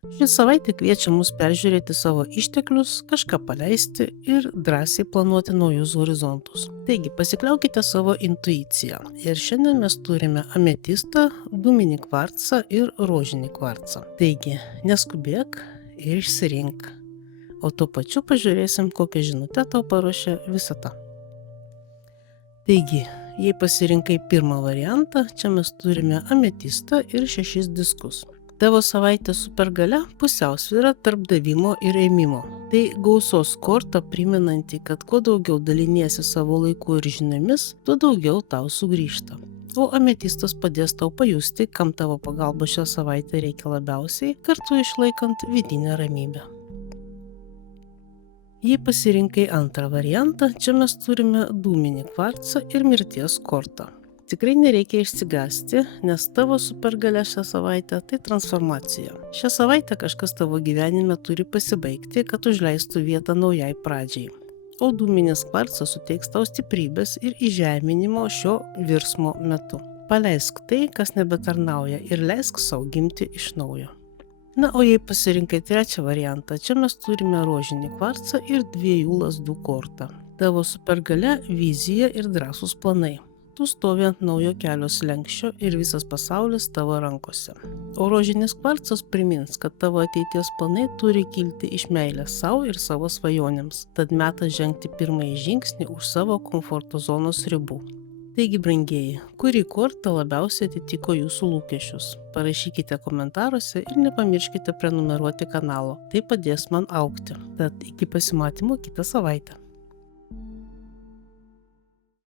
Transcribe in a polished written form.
Ši savaitė kviečia mus peržiūrėti savo išteklius, kažką paleisti ir drąsiai planuoti naujus horizontus. Taigi pasikliaukite savo intuiciją. Ir šiandien mes turime ametistą, dūminį kvarcą ir rožinį kvarcą. Taigi neskubėk ir išsirink. O tuo pačiu pažiūrėsim, kokią žinutę tau paruošė visata. Taigi, jei pasirinkai pirmą variantą, čia mes turime ametistą ir 6 diskus. Tavo savaitė supergalia pusiausvyra tarp davimo ir ėmimo. Tai gausos korta primenanti, kad kuo daugiau daliniesi savo laiku ir žiniomis, tuo daugiau tau sugrįžta. O ametistas padės tau pajusti, kam tavo pagalba šią savaitę reikia labiausiai, kartu išlaikant vidinę ramybę. Jei pasirinkai antrą variantą, čia mes turime dūminį kvarcą ir mirties kortą. Tikrai nereikia išsigąsti, nes tavo supergalia šią savaitę tai transformacija. Šią savaitę kažkas tavo gyvenime turi pasibaigti, kad užleistų vietą naujai pradžiai. O dūminis kvarcas suteiks tau stiprybės ir įžeminimo šio virsmo metu. Paleisk tai, kas nebetarnauja, ir leisk sau gimti iš naujo. Na, o jei pasirinkai trečią variantą, čia mes turime rožinį kvarcą ir 2 lazdų kortą. Tavo supergalia – vizija ir drąsūs planai. Tu stovi ant naujo kelio slenksčio ir visas pasaulis tavo rankose. O rožinis kvarcas primins, kad tavo ateities planai turi kilti iš meilės savo ir savo svajonėms. Tad metas žengti pirmąjį žingsnį už savo komforto zonos ribų. Taigi, brangieji, kuri korta labiausiai atitiko jūsų lūkesčius? Parašykite komentaruose ir nepamirškite prenumeruoti kanalo. Tai padės man augti. Tad iki pasimatymo kitą savaitę.